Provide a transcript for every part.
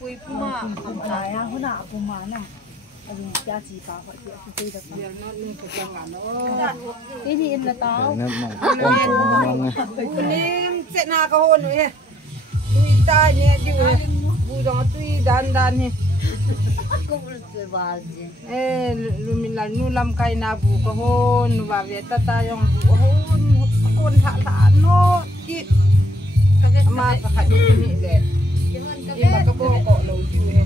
Pui puma malaya huna puma na. Aling ya chi pa ko ti ti da pa. Ini in na tao. Ini set na ka hon eh. Tui ta ne di eh. Bu dong tui dan he. Ko ul baje. Luminal nulam kai na bu ka hon wa ve ta ta yong bu hon tha no ki. Ma ka kha ni le. Ini ma ka bo ko lo ju he.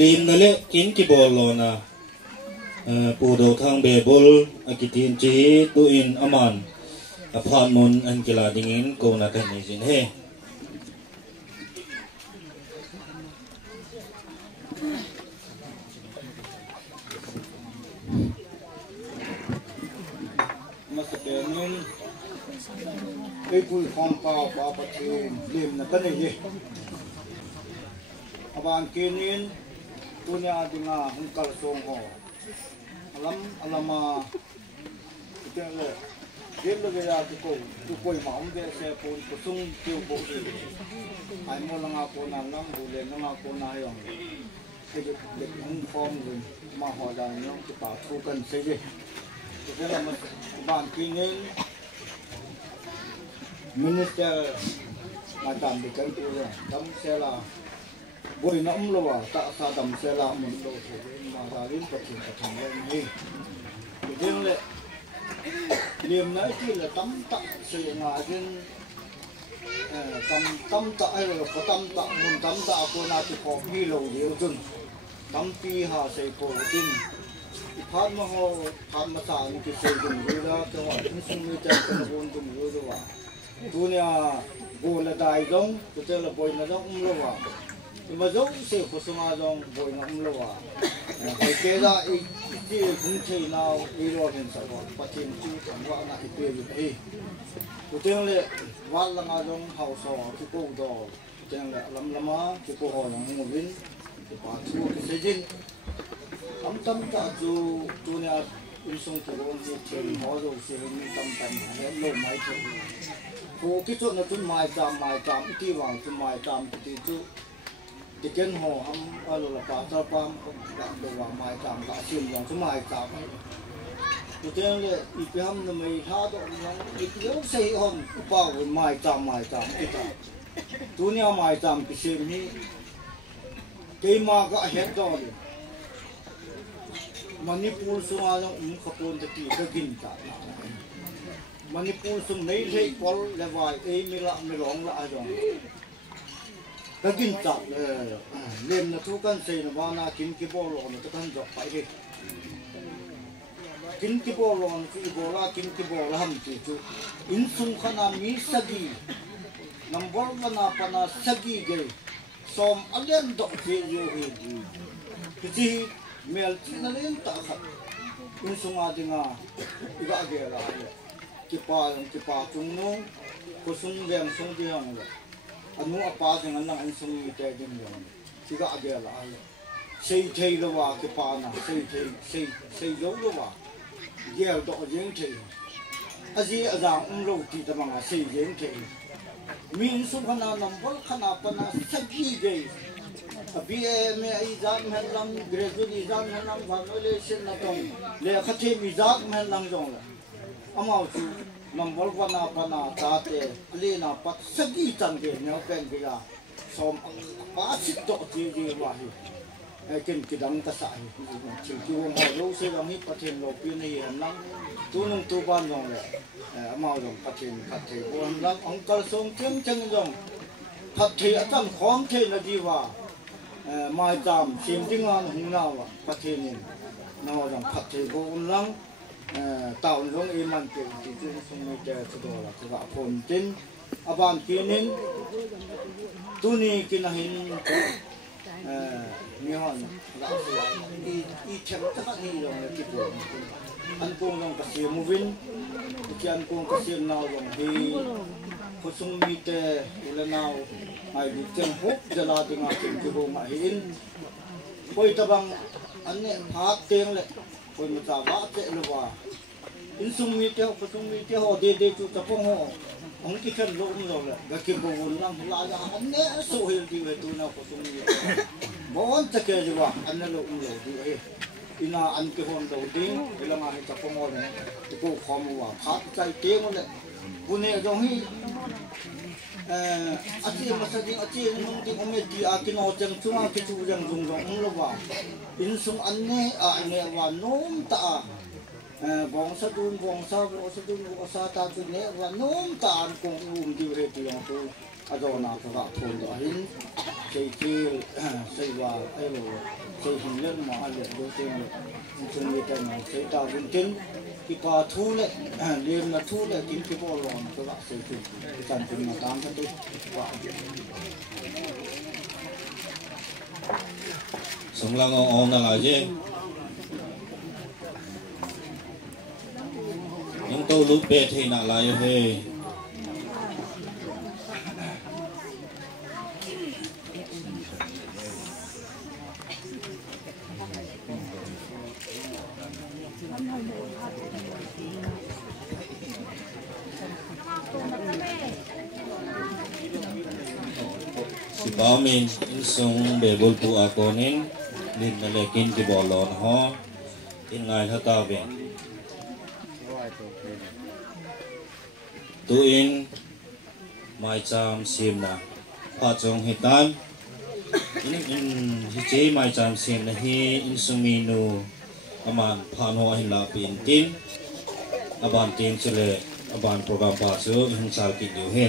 Lim na le kin ki bol lo na pu do thang be bol akitin chi tu in aman aphan mun an kila dingin ko na kan ni jin he masakenin ekul khom pa pa pathin lim na kan ni aban kinin punya dinga hungkal songho alama itu le dia le ya tu ko maum de se pun kusung tiu bo ai mo langa ko na nam bu le langa ko na yong ke de hung form ma ho da nyong ki pa thu kan se je itu le ma ban kinin minister macam di kan tu le tam se la bôi nó lo à tạo ra đầm xe la mình đồ thì mà ra đến tập trung lên đi thì riêng lệ niềm nãy kia là tắm tặng sự mà riêng tắm tặng hay là có tắm tặng muốn tắm tặng cô nào thì có đi lầu điếu rừng tắm pi hà xây cổ tin phát mà họ phát mà xả những cái xây dựng rồi đó cho họ những sinh người chân cái buồn cùng rồi đó tu nhà buồn là đại giống tôi chơi là bồi là giống lo à mà giống sự của sung a dong bồi ngắm lo à phải kể ra ít cũng chỉ nào đi lo hiện sản phẩm phát triển chú sản phẩm là ít tiền gì tôi tiếng lệ vắt là a dong hậu sò cái cô đò tiếng lệ lắm á cái cô hỏi là một viên cái bà chú cái xây dựng lắm tâm cả chú nhà in sung cái con gì chơi họ rồi xây dựng tâm hết lâu mấy chơi cô cái chỗ nó chú mai chạm tí vào chú mai chạm tí chú thì cái họ âm là cả sao pam được vào mai chạm cả xuyên vào chú mai chạm tôi thấy là ít cái hâm là mày tha đó nó ít yếu xây hông bao với mai chạm cái chạm chú nhà mai chạm cái xuyên đi cái mà cái hết rồi Manipur sung along kapon the tea the ginta Manipur sung nei rei pol le vai e mila milong la ajong the ginta lem na thu kan sei na wana kin ki bol on ta kan jok pai he kin ki bol on ki bola kin ki bol ham ti chu in sung khana mi sagi number na pana sagi ge som alem dok ke yo he ti mel na len ta khat in sunga dinga iga ge la kipa chung no ko sung vem sung di hang le anu apa dengan lang in sung mi te ding yo iga ge la sei thei lo wa kipa na sei yo lo wa gel do yeng thei aji azang ro ti ta ma sei yeng thei min sung khana number khana pana sagi ge BA में इजाज़ में lump graduate Ejaz में लम वालोलेशन ना तो ले खच्चे इजाज़ में लम जोंगा अमाउ चु नंबर बना चाहते ले ना पत सगी चंगे ने पेन गया सोम पासित तो जी वाही किन किदम का साही चिंकी वो मौजू से लमी पठेन लोपी नहीं है लम तू नंग तू बान जोंगा अमाउ जों पठेन खच्चे वो लम अंकल सोम चंग जोंग खच्चे अतम खोम थे नदी वा mai chạm xiêm tiếng ngon hùng nào và phát hiện nó rằng phát thì vô lăng tạo giống iman kiểu thì chúng không nghe chơi cho đó là các phồn tin aban kinin tuni kinahin mihan là i chem tất nhiên là cái bộ anh cũng đang kasi moving cái anh cũng kasi nào rồi thì có sung mi te ulen nào ai đi chân hút giờ là tiếng anh cái bộ mà hin bây giờ bằng anh này hát tiếng lệ bây giờ ta vẽ thế là vào in sung mi te có sung mi te họ để chú tập phong họ ông cái chân lộn rồi là cái bộ làm là anh này số hiệu thì về tôi nào có sung mi bốn chắc cái gì vậy anh này lộn rồi thì ina an ke hon đầu tiên là mà cái tập phong họ này cái bộ không vào hát chạy tiếng rồi bune dong hi ati masadi ati nung ti ome ti akino chang chunga ki chu jang jung jong lo wa in sung anne a ne wa nom ta bong sa bo sa ta tu ne wa nom ta an kong di re ti yang tu adona ka thon do hin sei wa ai lo sei hin le ma ale do te chung ni ta na sei ta vin tin ki pa thu le lem na thu le kin ki bo lon ka ba sei tu kan tin na tam ta tu wa sung lang ong na la je những câu lúc bê thì nạ lại hề si bảo mình in sung bê bol pu akonin nên là lekin ki bolon ho in ngai tha ta về tu in mai cham sim na pha chong hitan in hi che mai cham sim na hi in sumi nu aman phan ho hin la pin tin aban tin chele aban program pa chu hin sal ki dio he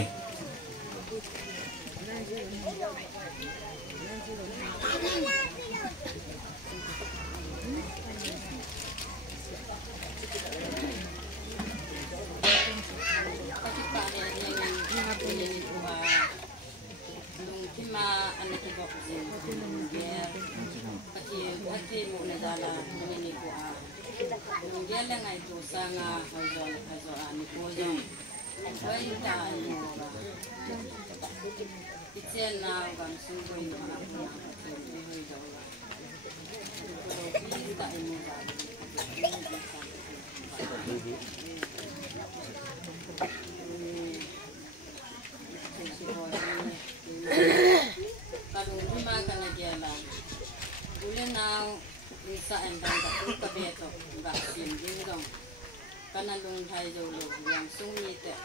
Kanalung hai jo lo yang sung ni te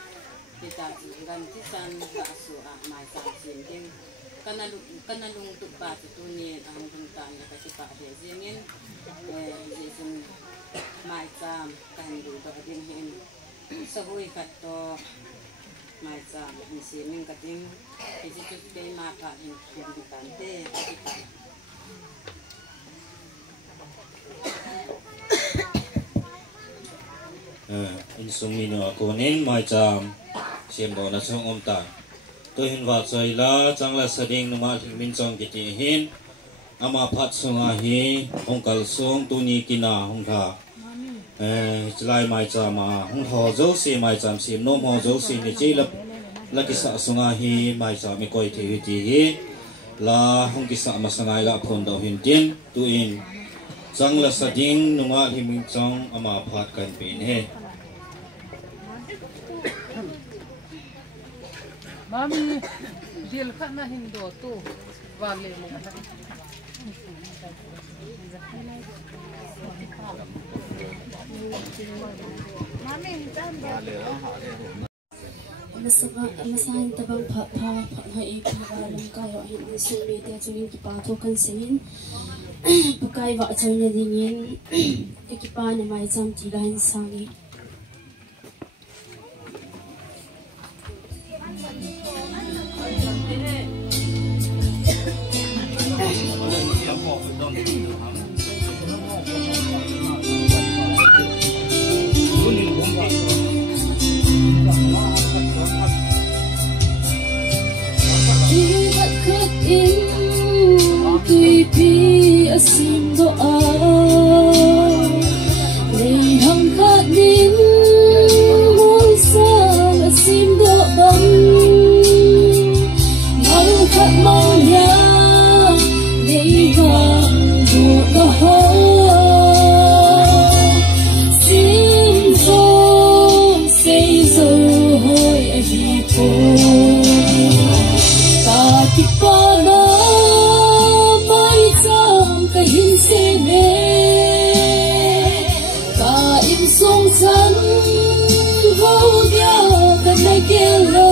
kita gan tisan ba su a mai sa sim ding kanalung tu pa tu ni ang tung tan la ka pa de zingin je sung mai sam kan du do ding hin sa hui kat to mai sam ni sim ning ka ding ki ji tu pe ma ka hin du tan te in sung mi no akonin mai cham sim bo na chung om ta to hin wa choi la chang la sading no ma min chong ki ti hin ama phat sunga hi ong kal sung tu ni kina hong tha chlai mai cha ma hong tho zo si mai cham sim no mo zo si ni chi la ki sa sunga hi mai cha mi koi thi ti hi la hong ki sa ma sangai la phon do hin tin tu in chang la sading no ma hi min chong ama phat kan pin he Mami, deal ka na hindo to. Vale mo na. Mami, masahin tabang pa ipagalang kayo hin sumi dia chungin kipato kan singin pakai wa chungin dingin ikipa na mai jam tigahin sangi in tùy pi asim do a lei hang khat din mong sang asim do bang mang khat mang ya lei hang do do ho sim song say zo hoi a hi po ta ki pa na mai chang ka hin se me ka im song san ho dia ka na ke lo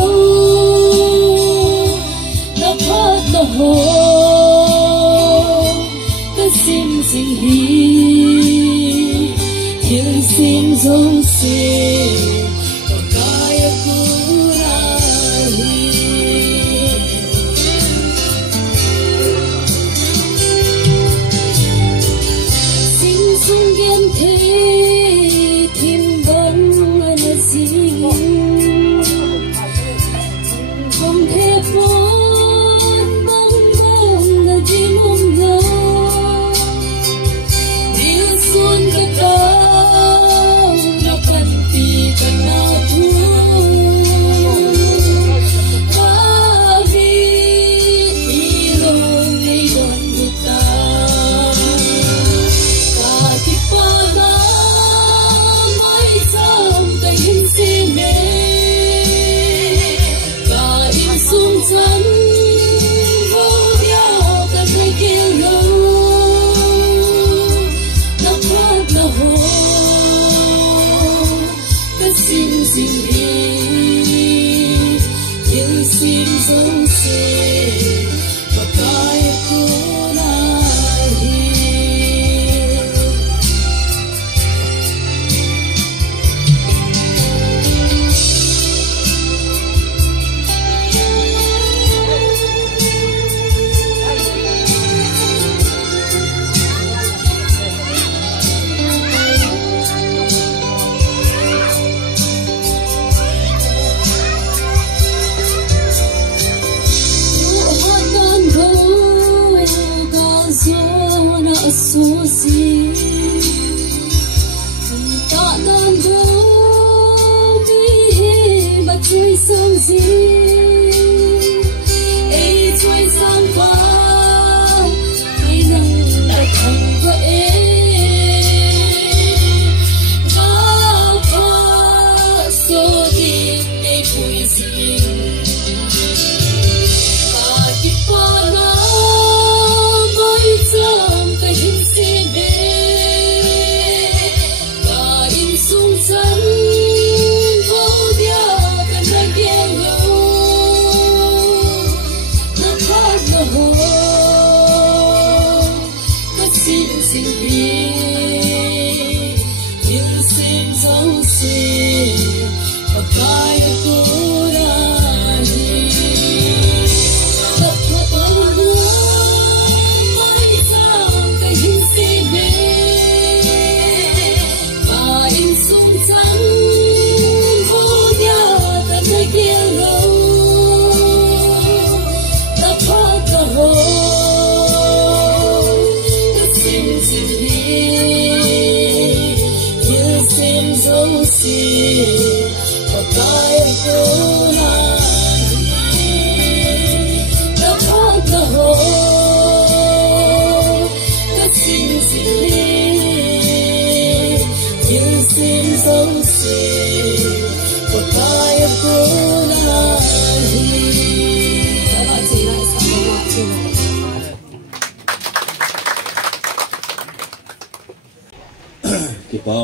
na phat na ho ka sim sing hi til sim zo se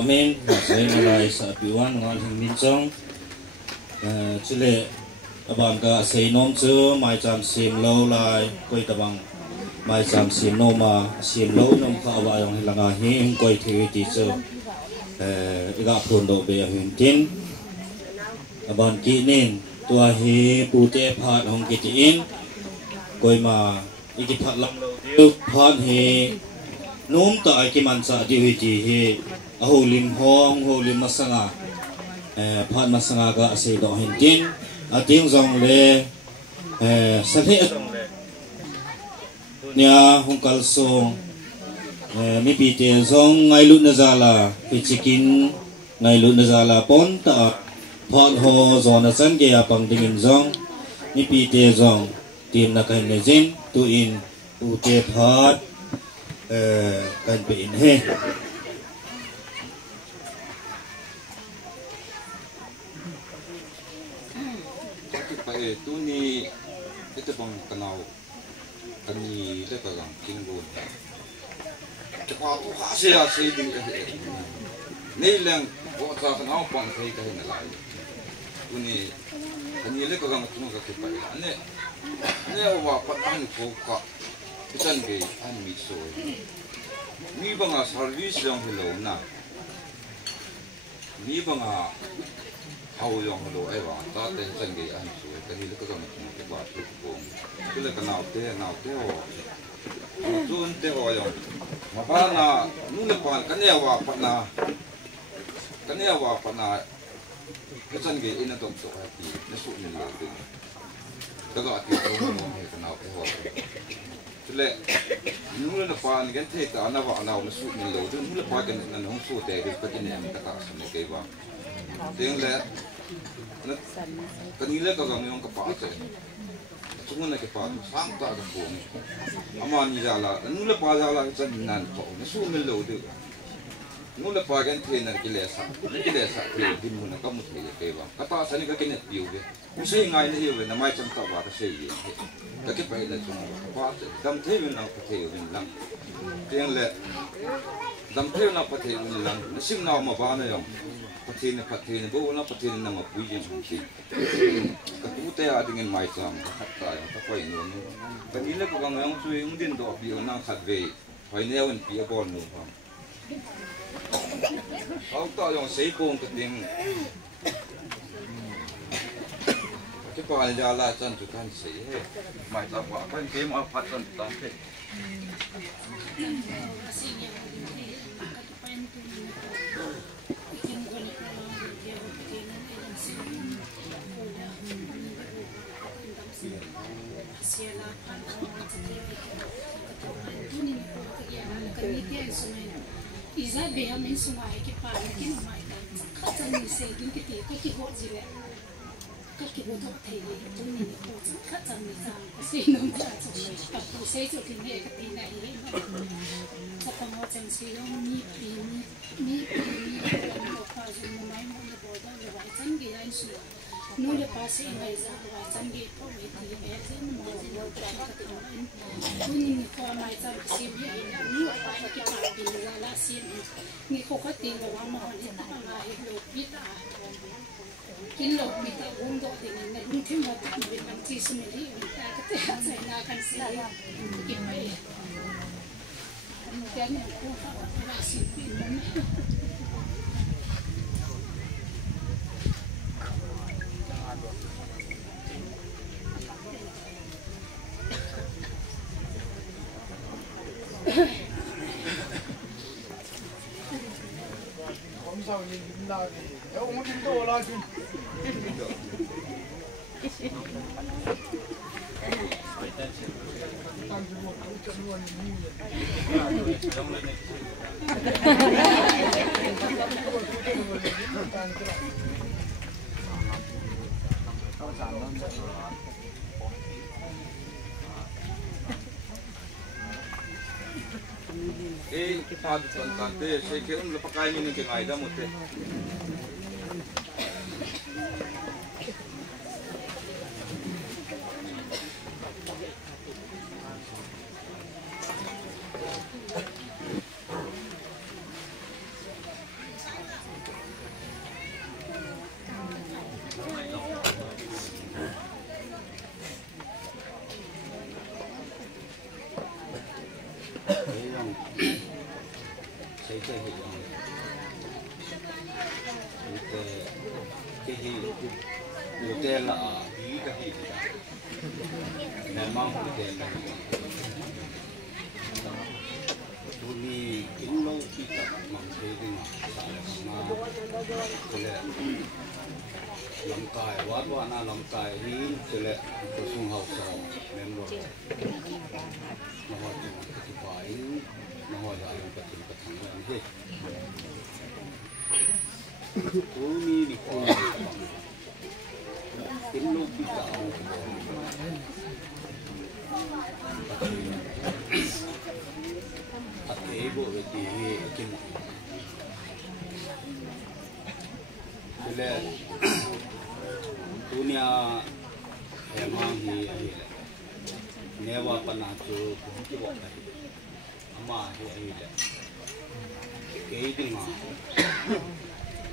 Amin, saya mulai sapiwan ngal mincong, cile abang ka say nom chu mai cham sim lo lai koi tabang mai cham sim no ma sim lo nom ka wa yong hilanga hi koi thi ti chu iga phun do be hin tin abang ki nin tua hi pu te phat hong ki ti in koi ma iki phat lam lo diu phat hi nom ta ki man sa di wi ti hi aho lim hong ho lim masanga phat masanga ga se do hin tin ating zong le sa the zong le nia hong kalsong mi pite zong ngai lut na zala pichikin ngai lut na zala pon ta phot ho zona san ge apang dingin zong mi pite zong tim na kai nezin tu in tu te phat kan pe in he tu ni itu bang kenal kani le ka gang king bo cepat tu hasil ding ka ni lang bo ta kenal pang kai ka na lai tu ni kani le ka gang tu ka ke pai ane ne wa pa an ko ka pisan ge an mi so ni bang a service long hello na ni bang a hầu dòng đồ ấy vào ta tên chân cái anh suy cái gì cái dòng cái quả cái cuồng cái là cái nào thế hồ tuôn thế hồ dòng mà ba na nu le pan cái này vào phần na cái chân cái in động作thì nó sụt mình là cái gọi thì không cái nào thế hồ cái lệ nu le pan cái thế ta na vào nào nó sụt mình lâu nu le pan cái nó không sụt thế cái này mình ta xem cái vào tiếng lệ kanila ka gang yung kapate sungun na kapate sang ta ka buong ama ni jala nula pa jala chan nan ko na sumil lo de nula pa gan the na kilesa ke din mo na kamut ke ke ba kata sa ni ka kinet piu ge usay ngai na hiwe na mai cham ta ba ka sei ye ka ke pa na sungun kapate dam the na pathe win lang tiếng lệ dam the na pathe win lang na sim na ma ba na yong pathin bo na pathin na mapui jin si ka tu te a dingin mai cham ka ta ya ta koi no ka ni le ko gang yang chu yung din do pi na khat ve phai ne wen pi bon no ha au ta yong sei kong ka ding cái quả là la chân chu kan sei he mai ta wa kan ke ma phat chân ta he Iza beha min sungai ke pan ke mai ta khasan ni se din ke ka ki ho jile ka ki bo to thei ni tu ni ko khasan ni sa se nom ta chu ka tu se chu ki ne ka ti na hi ka ta mo chen si yo mi ko pa ju mo mai mo le bo da le wa chen ge ai su no le pa se ngai za wa chen ge ko me ti me zen mo zen lo tra ka ti no tu ni ko mai ta si bi ai na ni pa ki pa bi la si ni ko ka ti wa ma ni ta ma hi lo pi ta kin lo pi ta un do ti ni na lung thim ba ta ni ban ti su me li ta ka te ha sai na kan si ki mai cái này cũng là sự kiện lớn. Hôm sau nhìn là nếu không tin tôi là chuyện kita tante saya kira lepas kain ini ke ngaida mute ya yang penting petang he ini di kolam ini kita ate ibu beti kin Bila dunia emang hi newa panacu kibok ama hi ile kei dinga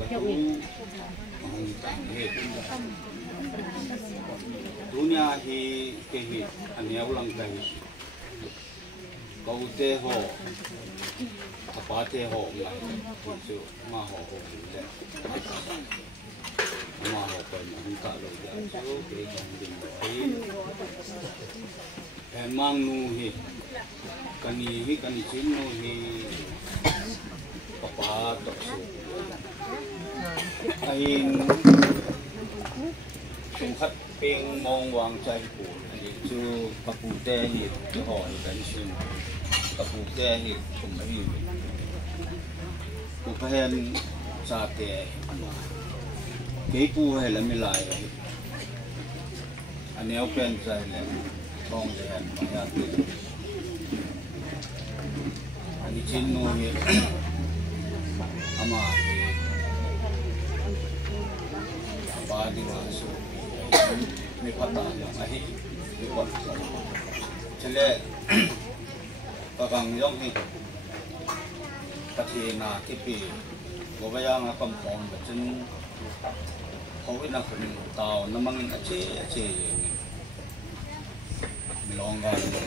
batu ang he dunia hi kehi ania ulang kai kau te ho apa te ho ngai itu ma ho ho le ma ho ko ni ka lo ya so ke kong din ai emang nu hi kani chin nu hi papa to so ai sung khat peng mong wang chai pu ani chu papu te hi to ho ni kan shin papu te hi kum hi ku phen sa te ke pu he la mi lai ani au pen chai le thong de han ma ya te ani chin no hi ama ba di ma so mi pata ya ahi mi pot chele pagang yong hi pathina kipi gobayang akam pom bachin hoi na kun tao namangin ache milonga lo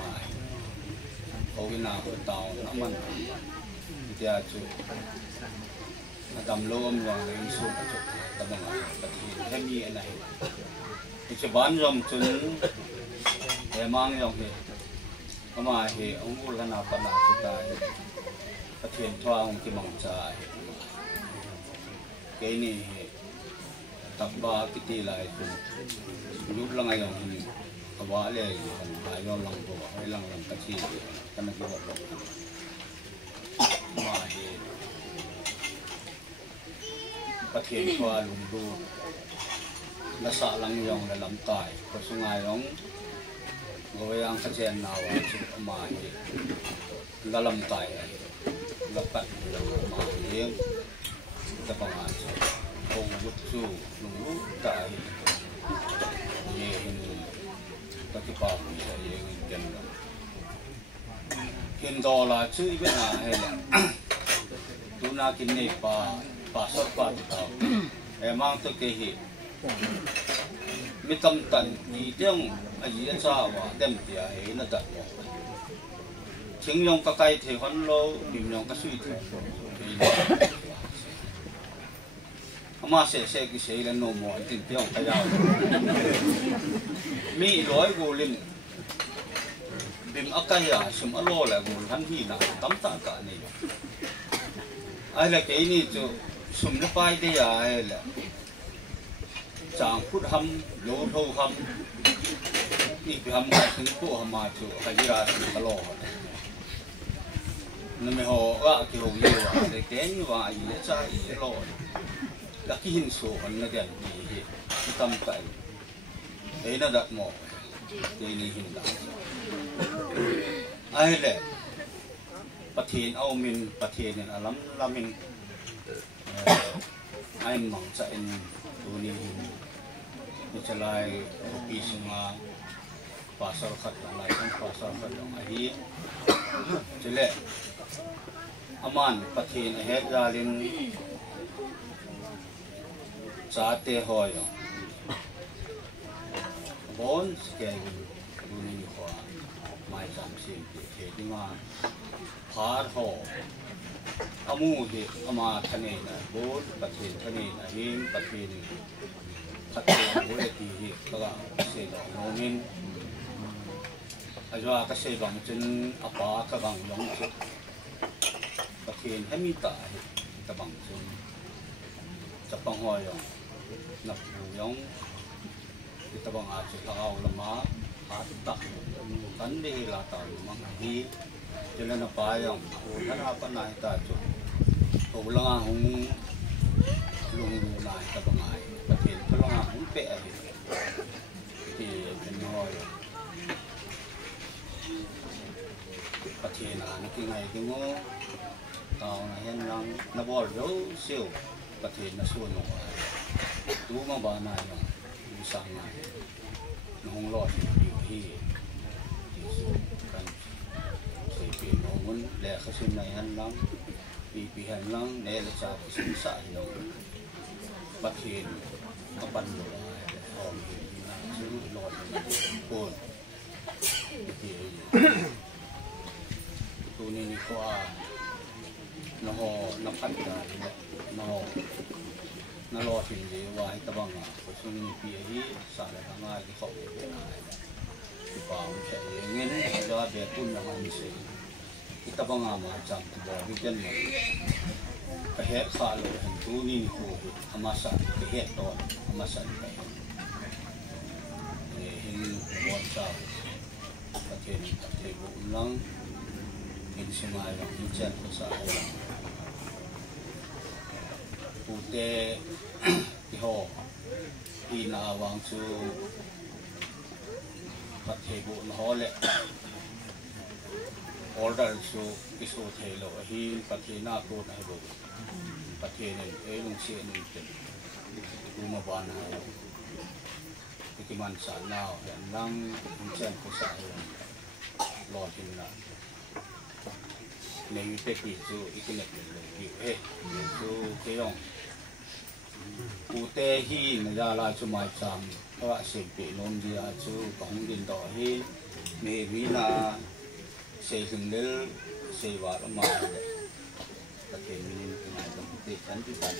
mai hoi na kun tao naman dia chu adam lom wa ngai su tamang pathi hemi anai che ban yom chun emang yong he ama he ongul lana pana kita pathian thwa ong ki mang cha ke ni tabba kiti lai tu yub lang ayong ni kawa le yon ayon lang ko ay lang kasi kana ki wa ma he pathian thwa lung du nasa lang yong dalam tai ko sungayong goyang kajen nawa chu ma he dalam tai lapat ma he ta pangan ông bút su lũ tại ye các cái bảo mình sẽ ye dân hiện đó là chữ bên nào hay là tu na kinh này pa sốt pa tao em mang tới cái gì mi tâm tận gì tiếng ai gì sao mà đem tiền ấy nó đặt chính用cái cây thì hắn lô điểm用cái suy thì mà sẽ cái sẽ là nô mồi tiền tiêu cái nào mi lối gù linh bìm ác cái à sum alo là gù hắn hi nào tắm tạ cả này ai là cái này chứ sum nó phai đây à hay là chàng phút hâm lố thâu hâm đi hâm cái thứ của hâm mà chứ hay ra sum alo nên mình họ gạ cái hồ yêu à để cái như vậy để cha ý lo laki hin so an na gan ni tam kai e na dak mo te ni hin da ai le pathin au min pathin alam lamin ai mang cha in tu ni hin ni chalai pi sunga pasal khat lai kan pasal khat dong ai chele aman pathin he jalin Sate hoy, bon sekali dunia ko mai samsim ke dinga par ho amu he ama thane na bon pathin thane na him pathin khatte bole ti hi kaga se do nomin ajwa ka se bang chen apa ka bang yong chu pathin hemi ta ta bang chen chapang hoy nắp giống kita bang aja kalau lemah hati tak kan deh lah tahu mang di Sila na payang, hanapan na ita ito. Kung lang akong lungo na ita bangay. Patil ko lang akong pea ito. Iti pinahoy. Patil na nakingay ito mo. Tao na yan lang nabordo siyo. Patil na suno ka. Tuma ba na yung isang na nung lot yung hihi. Kan Pinungun, leh kasunaihan lang, pipihan lang, nela sa kasunsa yung pathin, kapanlo, sunod pun. Tunin ko naho napanda, naho nalotin di wahit tabang kasunod pihi, sana nga di ko Paham saya ingin ada betun dengan isi kita pengama jam tiga weekend ni kahit kalau hentu ni ko amasa kahit to amasa ni hin WhatsApp patin table ulang in semayang hujan saya pute iho inawang su Patebo na hole order so iso thelo hi pathina ko na ho pathinen elung se ni ten kuma bana ikiman sa now yan lang insan ko sa lo tin na nei peki so ikinet ni so kayong ute hi na la chumai cham Wah simpi nom dia tu panggil dohin, maybe na sehingga sewa rumah, tapi ini kena tempat kan kita